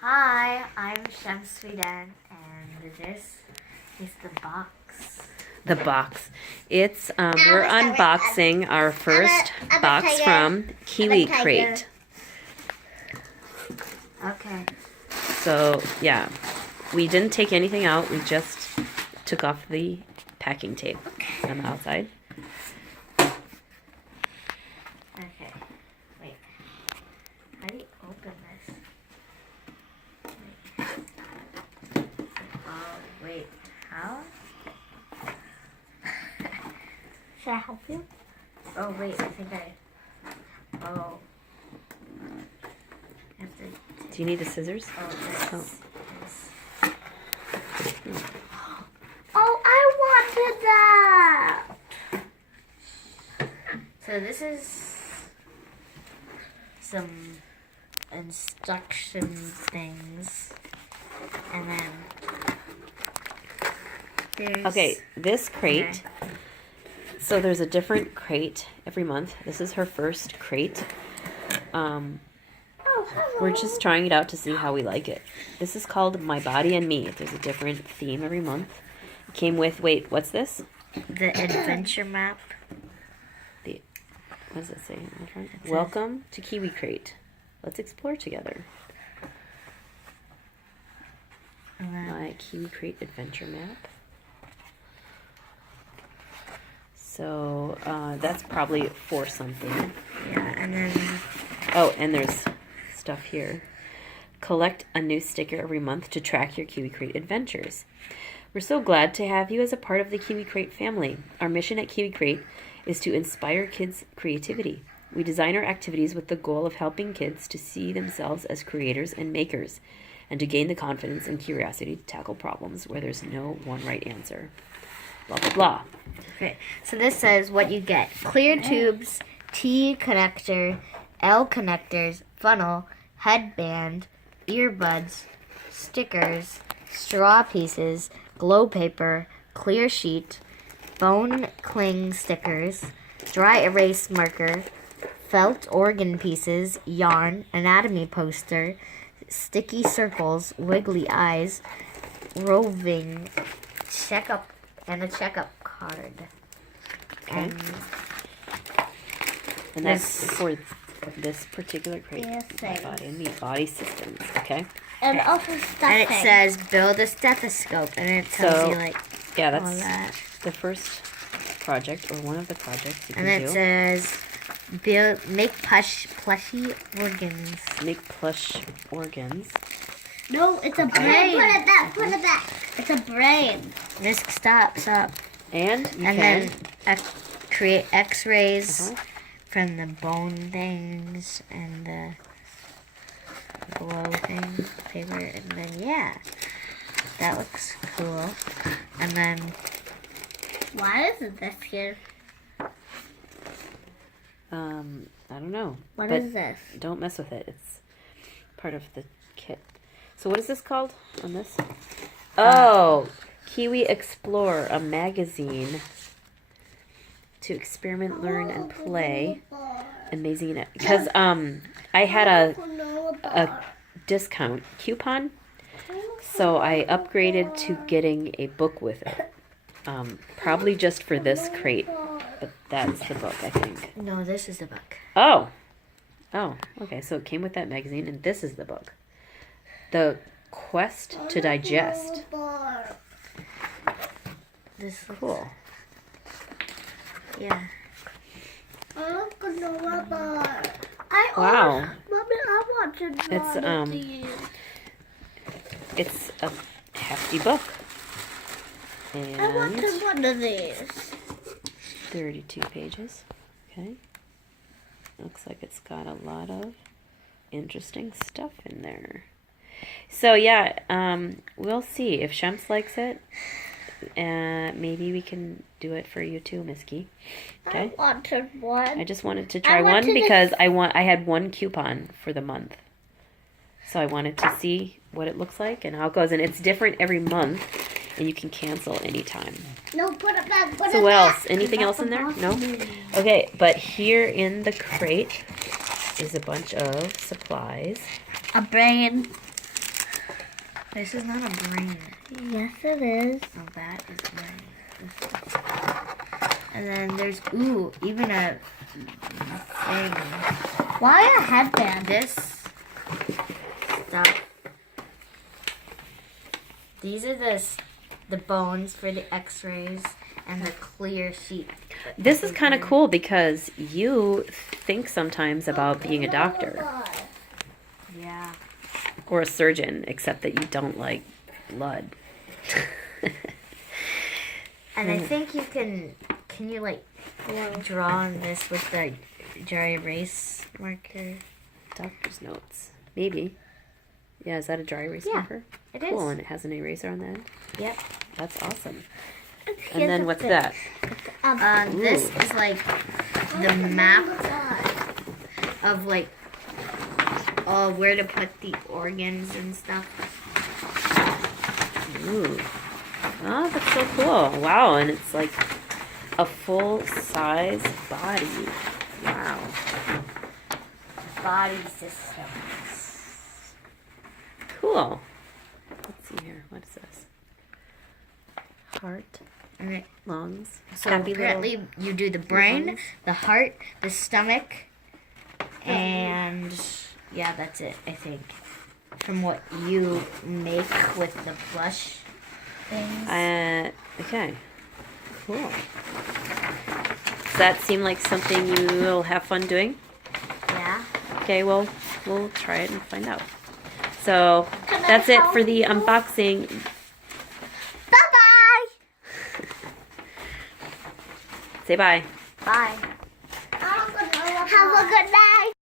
Hi, I'm Shem Sweden, and this is the box. The box. It's we're unboxing our first box from Kiwi Crate. Okay. So yeah, we didn't take anything out. We just took off the packing tape on the outside. Okay. Wait. How do you open this? Wait. Oh, wait. How? Should I help you? Oh, wait. I think I... Oh. I have to... Do you need the scissors? Oh, this. Oh. Oh, I wanted that! So this is some instruction things. And then there's... Okay, this crate. Okay. So there's a different crate every month. This is her first crate. We're just trying it out to see how we like it. This is called My Body and Me. There's a different theme every month. It came with, wait, what's this? The adventure map. What does it say on the front? Welcome to Kiwi Crate. Let's explore together. My Kiwi Crate adventure map. So that's probably for something. Yeah, and then... Oh, and there's stuff here. Collect a new sticker every month to track your Kiwi Crate adventures. We're so glad to have you as a part of the Kiwi Crate family. Our mission at Kiwi Crate is to inspire kids' creativity. We design our activities with the goal of helping kids to see themselves as creators and makers, and to gain the confidence and curiosity to tackle problems where there's no one right answer. Blah, blah, blah. Okay, so this says what you get. Clear tubes, T connector, L connectors, funnel, headband, earbuds, stickers, straw pieces, glow paper, clear sheet, bone cling stickers, dry erase marker, felt organ pieces, yarn, anatomy poster, sticky circles, wiggly eyes, roving checkup, and a checkup card. Okay. And that's for this particular crate. My Body and Me body systems. Okay. And also stuffing. And it says build a stethoscope, and it tells you like yeah, all that's that. the first project or one of the projects you can And do. it says make plushy organs. Make plush organs. No, it's a brain. Put it back. Put it back. It's a brain. This stops up, And you and can then create X-rays Uh-huh. from the bone things and the glow thing paper, and then yeah, that looks cool. And then Why is this here? I don't know. What but is this? Don't mess with it. It's part of the kit. So what is this called on this? Oh, Kiwi Explore, a magazine to experiment, learn, and play. Amazing. Because I had a discount coupon, so I upgraded to getting a book with it. Probably just for this crate, but that's the book, I think. no, this is the book. Oh, okay. So it came with that magazine, and this is the book. The Quest to Digest. This looks, Cool. yeah. Wow. Mommy, I wanted It's one of these. It's a hefty book. I wanted And one of these. 32 pages. Okay. Looks like it's got a lot of interesting stuff in there. So yeah, we'll see if Shems likes it. Maybe we can do it for you too, Miski. Okay. I wanted one. I just wanted to try one because I had one coupon for the month. So I wanted to see what it looks like and how it goes. And it's different every month, and you can cancel anytime. No, put it back. Put So it what back. else? Anything else in there? No? Okay, but here in the crate is a bunch of supplies. A brain. This is not a brain. Yes, it is. Oh, that is brain. And then there's, ooh, even a thing. Why a headband? This stuff. These are the bones for the x-rays and the clear sheet. This is kind of cool because you think sometimes about being a doctor Yeah. or a surgeon, except that you don't like blood. And I think you can you like draw on this with the dry erase marker? Doctor's notes. Maybe. Yeah, is that a dry erase Yeah, marker? it is. Cool, and it has an eraser on the end. Yep. That's awesome. Here's And then the what's thing. that? This is like the map of like where to put the organs and stuff. Ooh. Oh, that's so cool. Wow, and it's like a full-size body. Wow. Body systems. Cool. Let's see here. What is this? Heart, And it, lungs. so Happy little- apparently you do the brain, lungs. the heart, the stomach, and yeah, that's it, I think. From what you make with the plush things. Okay. Cool. Does that seem like something you will have fun doing? Yeah. Okay, well, we'll try it and find out. So, that's it for the unboxing. Bye-bye. Say bye. Bye. Have a good night.